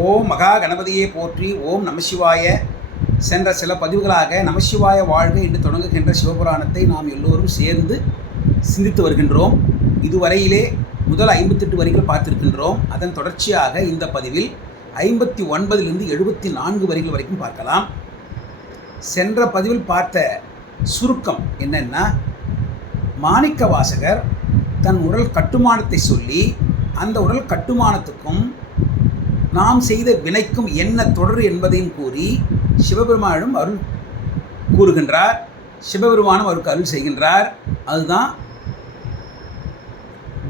ஓம் மகா கணபதியை போற்றி ஓம் நமசிவாய சென்ற சில பதிவுகளாக நமசிவாய வாழ்க என்று தொடங்குகின்ற சிவபுராணத்தை நாம் எல்லோரும் சேர்ந்து சிந்தித்து வருகின்றோம். இதுவரையிலே முதல் ஐம்பத்தெட்டு வரிகள் பார்த்திருக்கின்றோம். அதன் தொடர்ச்சியாக இந்த பதிவில் ஐம்பத்தி ஒன்பதிலிருந்து எழுபத்தி நான்கு வரிகள் வரைக்கும் பார்க்கலாம். சென்ற பதிவில் பார்த்த சுருக்கம் என்னென்னா மாணிக்க வாசகர் தன் உடல் கட்டுமானத்தை சொல்லி அந்த உடல் கட்டுமானத்துக்கும் நாம் செய்த வினைக்கும் என்ன தொடர் என்பதையும் கூறி சிவபெருமானும் அருள் கூறுகின்றார். சிவபெருமானும் அவருக்கு அருள் செய்கின்றார். அதுதான்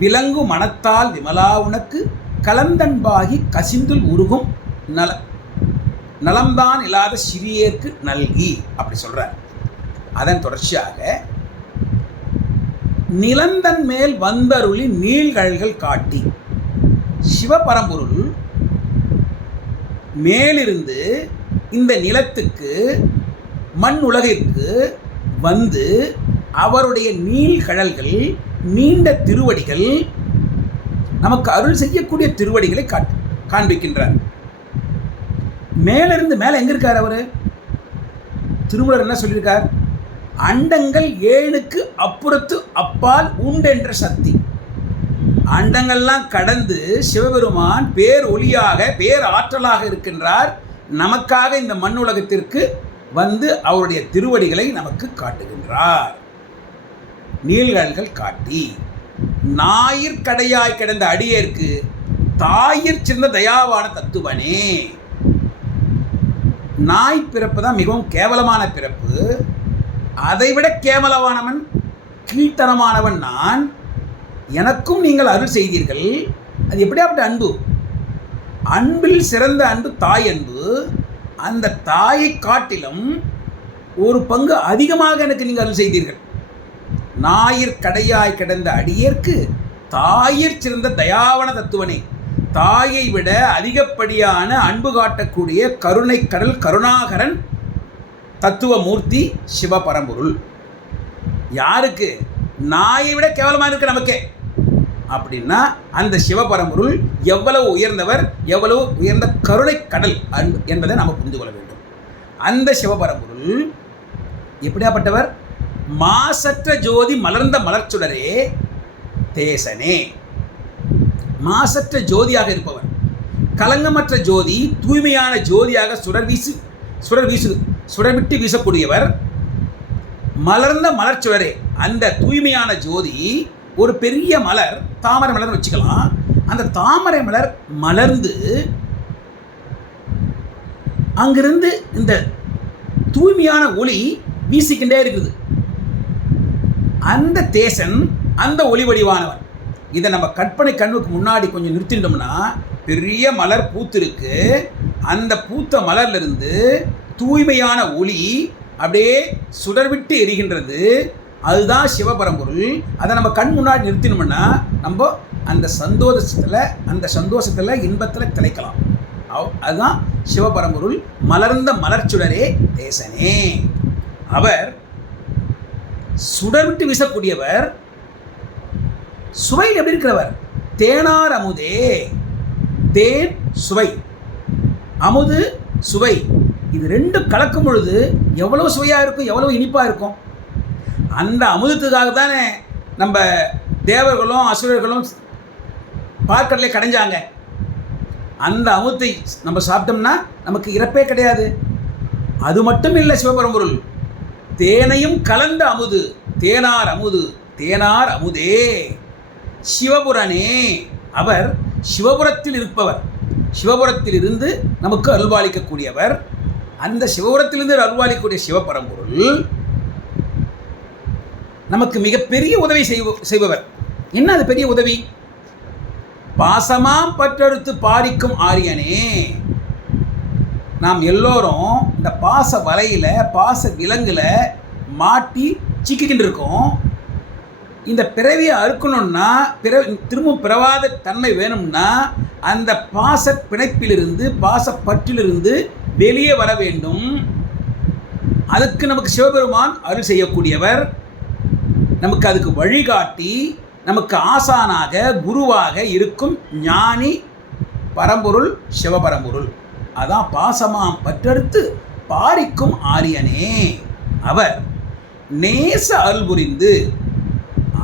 விலங்கு மனத்தால் விமலா உனக்கு கலந்தன்பாகி கசிந்துள் உருகும் நல நலம்தான் இல்லாத சிறியேற்கு நல்கி அப்படி சொல்கிறார் அதன் தொடர்ச்சியாக நிலந்தன் மேல் வந்தருளி நீள்கழல்கள் காட்டி சிவபரம்பொருள் மேலிருந்து இந்த நிலத்துக்கு மண் உலகிற்கு வந்து அவருடைய நீள்கழல்கள் நீண்ட திருவடிகள் நமக்கு அருள் செய்யக்கூடிய திருவடிகளை காட்டு காண்பிக்கின்றார். மேலிருந்து மேலே எங்க இருக்கார் அவரு? திருமலர் என்ன சொல்லியிருக்கார்? அண்டங்கள் ஏழுக்கு அப்புறத்து அப்பால் உண்டென்ற சக்தி. அண்டங்கள்லாம் கடந்து சிவபெருமான் பேர் ஒளியாக பேர் ஆற்றலாக இருக்கின்றார். நமக்காக இந்த மண்ணுலகத்திற்கு வந்து அவருடைய திருவடிகளை நமக்கு காட்டுகின்றார். நீள்கள்கள் காட்டி ஞாயிற் கடையாய் கிடந்த அடியேற்கு தாயிற் சிறந்த தயாவான தத்துவனே. நாய் பிறப்பு தான் மிகவும் கேவலமான பிறப்பு. அதைவிட கேவலமானவன் கீழ்த்தனமானவன் நான். எனக்கும் நீங்கள் அருள் செய்தீர்கள். அது எப்படியாப்பட்ட அன்பு? அன்பில் சிறந்த அன்பு தாய் அன்பு. அந்த தாயை காட்டிலும் ஒரு பங்கு அதிகமாக எனக்கு நீங்கள் அருள் செய்தீர்கள். நாயிற் கடையாய் கிடந்த அடியேற்கு தாயிற் சிறந்த தயாவன தத்துவனே. தாயை விட அதிகப்படியான அன்பு காட்டக்கூடிய கருணை கடல் கருணாகரன் தத்துவமூர்த்தி சிவபரம்பொருள். யாருக்கு? நாயை விட கேவலமாக இருக்கு நமக்கே. அப்படின்னா அந்த சிவபரம்பொருள் எவ்வளவு உயர்ந்தவர் எவ்வளவு உயர்ந்த கருணை கடல் அன்பு என்பதை நாம் புரிந்து கொள்ள வேண்டும். அந்த சிவபரம்பொருள் எப்படியாப்பட்டவர்? மாசற்ற ஜோதி மலர்ந்த மலர்ச்சுடரே தேசனே. மாசற்ற ஜோதியாக இருப்பவர். கலங்கமற்ற ஜோதி தூய்மையான ஜோதியாக சுடர் வீசு சுடர் வீசு சுடர்விட்டு வீசக்கூடியவர் மலர்ந்த மலர்ச்சுடரே அந்த தூய்மையான ஜோதி ஒரு பெரிய மலர் தாமரை மலர்னு வச்சுக்கலாம். அந்த தாமரை மலர் மலர்ந்து அங்கிருந்து இந்த தூய்மையான ஒளி வீசிக்கிட்டே இருக்குது. அந்த தேசன் அந்த ஒளி வடிவானவன். இதை நம்ம கற்பனை கண்ணுக்கு முன்னாடி கொஞ்சம் நிறுத்திட்டோம்னா பெரிய மலர் பூத்திருக்கு. அந்த பூத்த மலர்லேருந்து தூய்மையான ஒளி அப்படியே சுடர்விட்டு எரிகின்றது. அதுதான் சிவபரம்பொருள். அதை நம்ம கண் முன்னாடி நிறுத்தினோம்னா நம்ம அந்த சந்தோஷத்தில் அந்த சந்தோஷத்தில் இன்பத்தில் திளைக்கலாம். அவ்- அதுதான் சிவபரம்பொருள். மலர்ந்த மலர்ச்சுடரே தேசனே. அவர் சுடர்விட்டு வீசக்கூடியவர் சுவையில் எப்படி இருக்கிறவர்? தேனார் அமுதே. தேன் சுவை. அமுது சுவை. இது ரெண்டும் கலக்கும் பொழுது எவ்வளவு சுவையாக இருக்கும் எவ்வளவு இனிப்பாக இருக்கும்? அந்த அமுதத்துக்காக தானே நம்ம தேவர்களும் அசுரர்களும் பார்க்கடலே கடைஞ்சாங்க. அந்த அமுதத்தை நம்ம சாப்பிட்டோம்னா நமக்கு இறப்பே கிடையாது. அது மட்டும் இல்லை சிவபரம்பொருள். தேனையும் கலந்த அமுது தேனார் அமுது தேனார் அமுதே. சிவபுரனே அவர் சிவபுரத்தில் இருப்பவர். சிவபுரத்தில் இருந்து நமக்கு அருள்வாளிக்கக்கூடியவர் அந்த சிவபுரத்திலிருந்து அருள்வாளிக்கக்கூடிய சிவபரம்பொருள் நமக்கு மிகப்பெரிய உதவி செய்வ செய்பவர். என்ன அது பெரிய உதவி? பாசமாம் பற்றெடுத்து பாரிக்கும் ஆரியனே. நாம் எல்லோரும் இந்த பாச வலையில் பாச விலங்கில் மாட்டி சிக்கிக்கிட்டு இருக்கோம் இந்த பிறவியை அறுக்கணும்னா பிற திரும்ப பிறவாத தன்மை வேணும்னா அந்த பாச பிணைப்பிலிருந்து பாச பற்றிலிருந்து வெளியே வர வேண்டும். அதுக்கு நமக்கு சிவபெருமான் அருள் செய்யக்கூடியவர். நமக்கு அதுக்கு வழிகாட்டி நமக்கு ஆசானாக குருவாக இருக்கும் ஞானி பரம்பொருள் சிவபரம்பொருள். அதான் பாசமாம் பற்றெடுத்து பாரிக்கும் ஆரியனே. அவர் நேச அருள் புரிந்து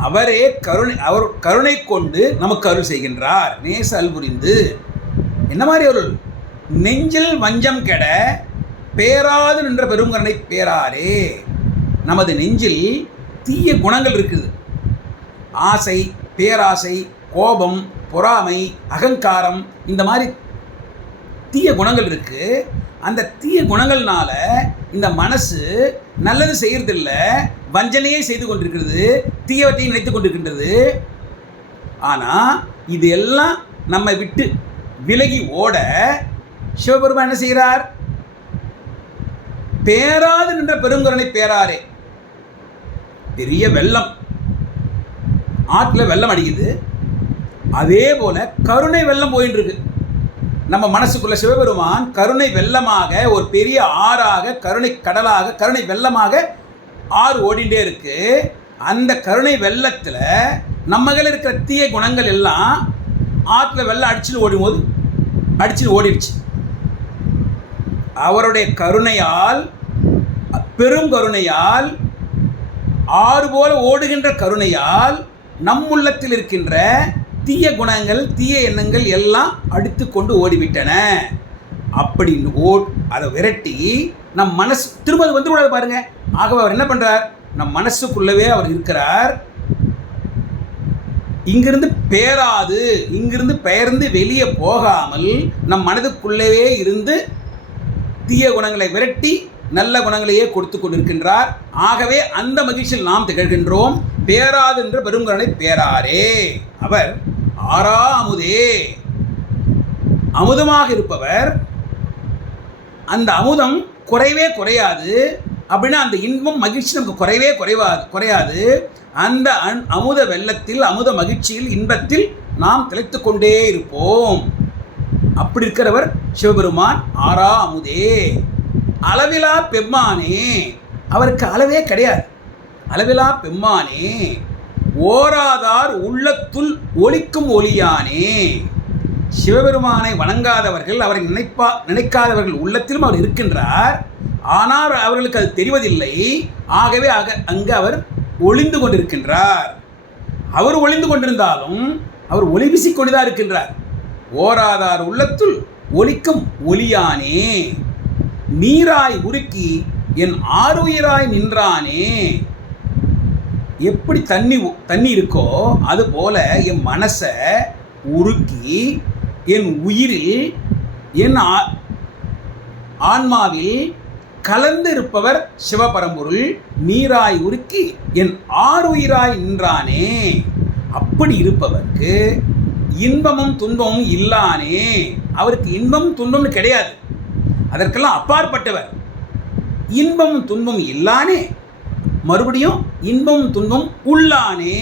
அவரே கருணை அவர் கருணை கொண்டு நமக்கு அருள் செய்கின்றார். நேச அருள் புரிந்து. என்ன மாதிரி அருள்? நெஞ்சில் வஞ்சம் கெட பேராது நின்ற பெருங்கருணை பேராரே. நமது நெஞ்சில் தீய குணங்கள் இருக்குது. ஆசை பேராசை கோபம் பொறாமை அகங்காரம் இந்த மாதிரி தீய குணங்கள் இருக்குது அந்த தீய குணங்கள்னால இந்த மனசு நல்லது செய்கிறதில்ல வஞ்சனையே செய்து கொண்டிருக்கிறது தீயவற்றையும் நினைத்து கொண்டிருக்கின்றது. ஆனால் இது எல்லாம் நம்மை விட்டு விலகி ஓட சிவபெருமான் என்ன செய்கிறார் பேராது நின்ற பெருங்குரனை பேராரே. பெரிய வெள்ளம். ஆற்றுல வெள்ளம் அடிக்குது. அதே போல கருணை வெள்ளம் போயின்னு இருக்கு நம்ம மனசுக்குள்ள சிவபெருமான் கருணை வெள்ளமாக ஒரு பெரிய ஆறாக கருணை கடலாக கருணை வெள்ளமாக ஆறு ஓடிண்டே இருக்கு. அந்த கருணை வெள்ளத்தில் நம்மகள் இருக்கிற தீய குணங்கள் எல்லாம் ஆற்றுல வெள்ளம் அடிச்சுட்டு ஓடும்போது அடிச்சுட்டு ஓடிடுச்சு. அவருடைய கருணையால் பெரும் கருணையால் ஆறு போல ஓடுகின்ற கருணையால் நம் உள்ளத்தில் இருக்கின்ற தீய குணங்கள் தீய எண்ணங்கள் எல்லாம் அடித்து கொண்டு ஓடிவிட்டன. அப்படின்னு ஓ அதை விரட்டி நம் மனசு திரும்ப அது வந்து கூடாது பாருங்க. ஆகவே அவர் என்ன பண்றார்? நம் மனசுக்குள்ளவே அவர் இருக்கிறார். இங்கிருந்து பேராது இங்கிருந்து பெயர்ந்து வெளியே போகாமல் நம் மனதுக்குள்ளவே இருந்து தீய குணங்களை விரட்டி நல்ல குணங்களையே கொடுத்து கொண்டிருக்கின்றார். ஆகவே அந்த மகிழ்ச்சியில் நாம் திகழ்கின்றோம். பேராது என்ற பெருங்கருணை பேராரே. அவர் ஆறா அமுதே அமுதமாக இருப்பவர். அந்த அமுதம் குறைவே குறையாது. அப்படின்னா அந்த இன்பம் மகிழ்ச்சி நமக்கு குறைவே குறைவாது குறையாது. அந்த அன் அமுத வெள்ளத்தில் அமுத மகிழ்ச்சியில் இன்பத்தில் நாம் திளைத்து கொண்டே இருப்போம். அப்படி இருக்கிறவர் சிவபெருமான் ஆறா அமுதே அளவிலா பெம்மானே. அவருக்கு அளவே கிடையாது. அளவிலா பெம்மானே ஓராதார் உள்ளத்துள் ஒலிக்கும் ஒலியானே சிவபெருமானை வணங்காதவர்கள் அவரை நினைப்பா நினைக்காதவர்கள் உள்ளத்திலும் அவர் இருக்கின்றார். ஆனால் அவர்களுக்கு அது தெரிவதில்லை. ஆகவே அக அங்கு அவர் ஒளிந்து கொண்டிருக்கின்றார். அவர் ஒளிந்து கொண்டிருந்தாலும் அவர் ஒளி வீசிக்கொண்டுதான் இருக்கின்றார். ஓராதார் உள்ளத்துள் ஒலிக்கும் ஒலியானே நீராய் உருக்கி என் ஆறுயிராய் நின்றானே. எப்படி தண்ணி உ- தண்ணி இருக்கோ அது போல என் மனசை உருக்கி என் உயிரில் என் ஆ- ஆன்மாவில் கலந்து இருப்பவர் சிவபரம்பொருள் நீராய் உருக்கி என் ஆறுயிராய் நின்றானே. அப்படி இருப்பவருக்கு இன்பமும் துன்பமும் இல்லானே. அவருக்கு இன்பம் துன்பம்னு கிடையாது. அதற்கெல்லாம் அப்பாற்பட்டவர். இன்பம் துன்பம் இல்லானே மறுபடியும் இன்பம் துன்பம் உள்ளானே.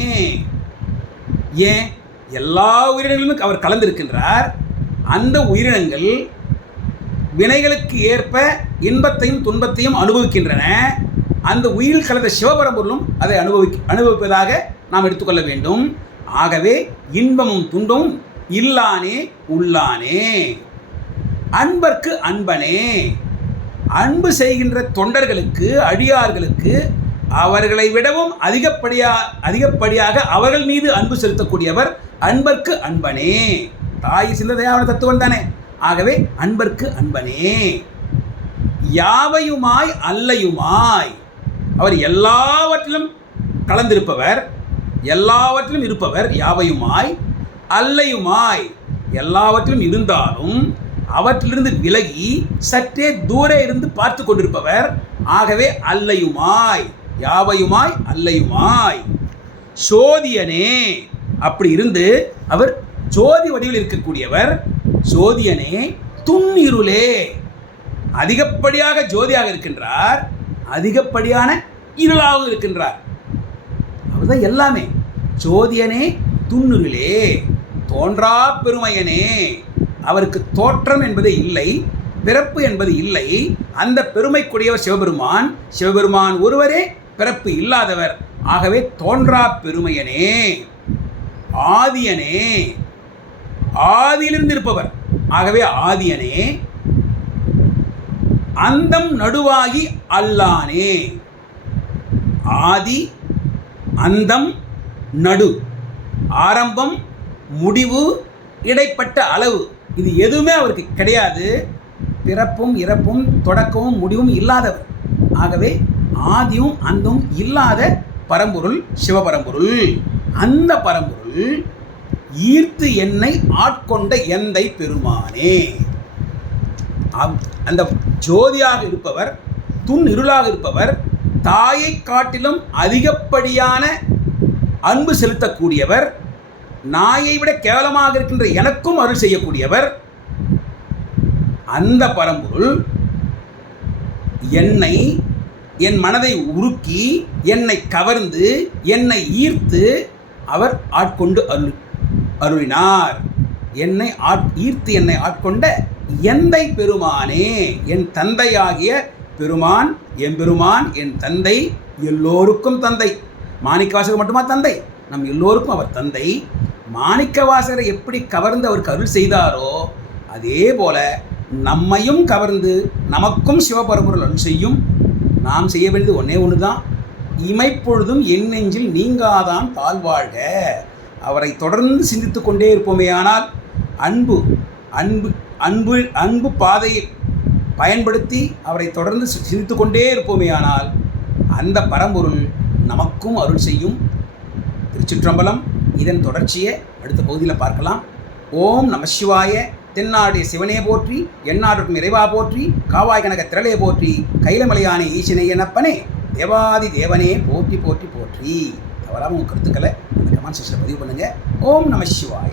ஏன்? எல்லா உயிரினங்களிலும் அவர் கலந்திருக்கின்றார். அந்த உயிரினங்கள் வினைகளுக்கு ஏற்ப இன்பத்தையும் துன்பத்தையும் அனுபவிக்கின்றன. அந்த உயிரில் கலந்த சிவபரம்பொருளும் அதை அனுபவி அனுபவிப்பதாக நாம் எடுத்துக்கொள்ள வேண்டும். ஆகவே இன்பமும் துன்பமும் இல்லானே உள்ளானே. அன்பர்க்கு அன்பனே. அன்பு செய்கின்ற தொண்டர்களுக்கு அடியார்களுக்கு அவர்களை விடவும் அதிகப்படியா அதிகப்படியாக அவர்கள் மீது அன்பு செலுத்தக்கூடியவர் அன்பர்க்கு அன்பனே. தாய் சிந்ததையான தத்துவம் தானே. ஆகவே அன்பர்க்கு அன்பனே. யாவையுமாய் அல்லையுமாய். அவர் எல்லாவற்றிலும் கலந்திருப்பவர் எல்லாவற்றிலும் இருப்பவர் யாவையுமாய் அல்லையுமாய். எல்லாவற்றிலும் இருந்தாலும் அவற்றிலிருந்து விலகி சற்றே தூரே இருந்து பார்த்து கொண்டிருப்பவர் ஆகவே அல்லையுமாய் யாவையுமாய் அல்லையுமாய் சோதியனே அப்படி இருந்து அவர் ஜோதி வடிவில் இருக்கக்கூடியவர் சோதியனே துன்னிருளே அதிகப்படியாக ஜோதியாக இருக்கின்றார் அதிகப்படியான இருளாகவும் இருக்கின்றார். அவர்தான் எல்லாமே ஜோதியனே துன்னுருளே தோன்றா பெருமையனே அவருக்கு தோற்றம் என்பது இல்லை பிறப்பு என்பது இல்லை. அந்த பெருமைக்குடையவர் சிவபெருமான் சிவபெருமான் ஒருவரே பிறப்பு இல்லாதவர். ஆகவே தோன்றா பெருமையனே ஆதியனே ஆதியிலிருந்து இருப்பவர் ஆகவே ஆதியனே அந்தம் நடுவாகி அல்லானே. ஆதி அந்தம் நடு. ஆரம்பம் முடிவு இடைப்பட்ட அளவு. இது எதுவுமே அவருக்கு கிடையாது. பிறப்பும் இறப்பும் தொடக்கமும் முடிவும் இல்லாதவர். ஆகவே ஆதியும் அந்தும் இல்லாத பரம்பொருள் சிவபரம்பொருள். அந்த பரம்பொருள் ஈர்த்து என்னை ஆட்கொண்ட எந்தை பெருமானே. அந்த ஜோதியாக இருப்பவர் துன் இருளாக இருப்பவர் தாயை காட்டிலும் அதிகப்படியான அன்பு செலுத்தக்கூடியவர் நாயை விட கேவலமாக இருக்கின்ற எனக்கும் அருள் செய்யக்கூடியவர் அந்த பரம்பொருள் என்னை என் மனதை உருக்கி என்னை கவர்ந்து என்னை ஈர்த்து அவர் ஆட்கொண்டு அருள் அருளினார். என்னை ஆட் ஈர்த்து என்னை ஆட்கொண்ட எந்தை பெருமானே என் தந்தையாகிய பெருமான் எம்பெருமான் என் தந்தை எல்லோருக்கும் தந்தை. மாணிக்கவாசகர் மட்டுமா தந்தை? நம் எல்லோருக்கும் அவர் தந்தை. மாணிக்கவாசகரை எப்படி கவர்ந்து அவர் அருள் செய்தாரோ அதே போல நம்மையும் கவர்ந்து நமக்கும் சிவபரம்பொருள் அருள் செய்யும். நாம் செய்ய வேண்டியது ஒன்றே ஒன்று தான் இமைப்பொழுதும் என் நெஞ்சில் நீங்காதான் தாழ்வாழ்க அவரை தொடர்ந்து சிந்தித்து கொண்டே இருப்போமே ஆனால் அன்பு அன்பு அன்பு அன்பு பாதையை பயன்படுத்தி அவரை தொடர்ந்து சிந்தித்து கொண்டே இருப்போமே ஆனால் அந்த பரம்பொருள் நமக்கும் அருள் செய்யும். திருச்சிற்றம்பலம் இதன் தொடர்ச்சியை அடுத்த பகுதியில் பார்க்கலாம். ஓம் நம சிவாய சிவனே போற்றி எந்நாடும் இறைவா போற்றி காவாய் கனக திரளே போற்றி கைலமலையானே ஈசனை எனப்பனே தேவாதி தேவனே போற்றி போற்றி போற்றி. தவறாமல் உங்கள் கருத்துக்களை அந்த கமெண்ட் செக்ஷனில் பதிவு பண்ணுங்கள் ஓம் நம சிவாய.